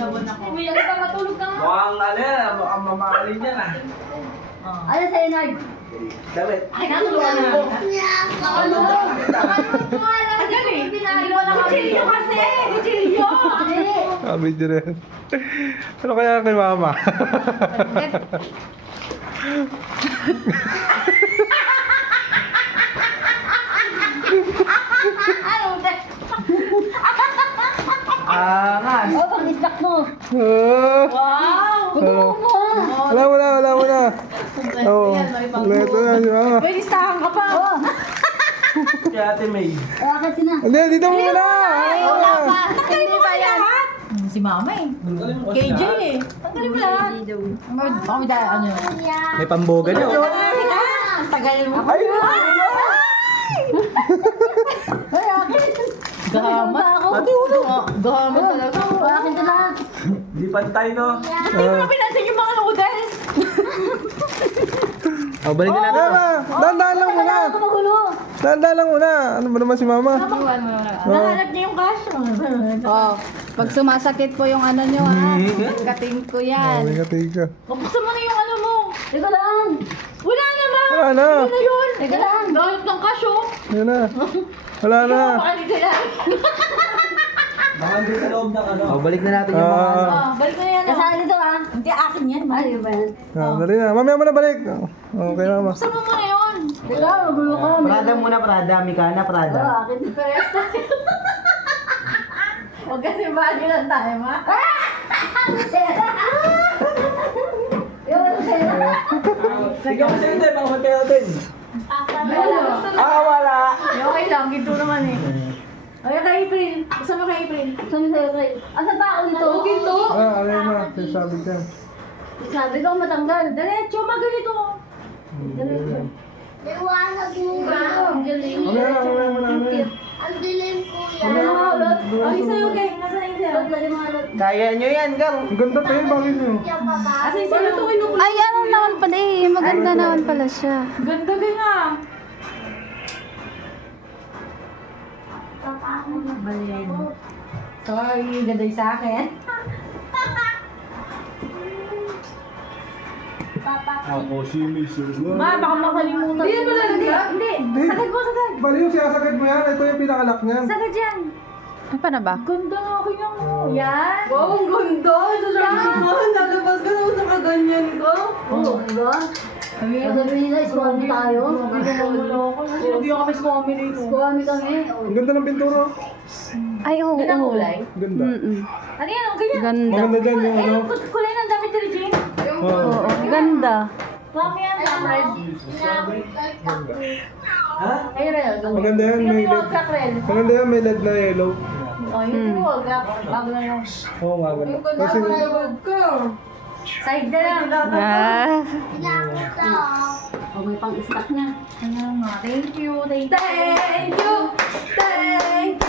May ano pa, matulog ka nga. Mukhang ano yan, mukhang mamahalin yan ah. Ano sa'yo, Nard? Damit. Ay, natulungan na. Tagal eh. Pinagawa na kami. Kuchilyo kasi. Kuchilyo. Sabi niya rin. Ano kaya kay mama? Angas. Oh, pang-snack mo. Ah, Wow. wala. Oo. Ito na, di ba? May listahan ka pa. Oh. Kaya Ate May. Kasi na. Hindi, dito muna! Wala pa. Tanggalin mo ba yan? Si mama eh. KJ eh. Tanggalin mo lahat. Baka may dahil ano. May pamboga niyo. Tagalin mo. Ay! Gahamat. Ate, ulo. Gahamat talaga. Akin ka lahat. Di pantay no? Hindi mo na pinansin yung mga noodles. Oh, balik na natin. Dahan-dahan lang muna. Ako magulo. Dahan-dahan lang muna. Ano ba naman si mama? Nahanap niya yung cash. Oh, pag sumasakit po yung ano nyo kating ko yan. Teka, teka. Buksan mo na yung ano mo. Teka lang. Wala naman. Wala na. Ano yun? Teka lang. Dahil ng cash oh. Yan na. Wala na. Baka dito lang. Baka hindi sa loob ng ano. Oh, balik na natin yung mga ano. Oh, balik na yan. Kasama dito ah. Hindi akin yan. Ano ba yan? Dali na. Mamaya mo na balik. Okay na, mama. Buksan mo muna yun. Teka, magulo ka. Prada muna, Prada. Mikana, Prada. Akin. Parehas tayo. Huwag kasi bagay lang tayo, ma. Sige mo sa'yo tayo, baka matay natin. Wala. Okay lang, ginto naman eh. Ay, kay April. Gusto mo kay April? Gusto mo sa'yo, April? Asa ba ako ito? Ginto? Ano yun na? Sabi ka. Sabi ko matanggal. Diretso, magalito. Diretso. Liwanag mo ba? Ang galing. Mamaya mo na. Ang dilim ko Ano yan. mo, Lord? Ay, sa'yo, Kay. Nasaan yung sa'yo? Lord, lagyan mo nga, Lord. Kaya nyo yan, gang. Ang ganda pa yun, bakit nyo? Yan pa ba? Asa yung sa'yo? Ay, ano naman pala eh. Maganda naman pala siya. Ganda din ah. Balin. Sorry, ganda yung sa akin. Ako si Mrs. Ma, baka makalimutan. Hindi mo lalagyan. Hindi. Sagad mo, sagad. Bali yung sinasakit mo yan. Ito yung pinakalock niyan. Sagad yan. Ano pa na ba? Ganda nga ako yung yan. Wow, ang ganda! Sasabihin mo, lalabas ka na sa kaganyan ko. Oo, diba? Sabi nila, swami tayo. Hindi kami swami rito. Swami kami. Ang ganda ng pintura. Ay, oo. Ganda ang kulay. Ganda. Ano yan? Ang ganyan. Ganda. Maganda dyan yung Eh, ano. ang kulay ng damit ni Jane. Oo. Oo, ganda. Swami yan. Ha? Ay, Rel. Maganda yan, Tingnan mo may yung LED. wagkak, Rel. Maganda yan, may LED na yellow. Oh, yun yung wagkak. Bago na yung Oo nga, ganda. Yung ganda Kasi, mo labag ka. side na lang. Ah. Oh, may pang-stock na. Ano nga. Thank you. Thank you. Thank you. Thank you.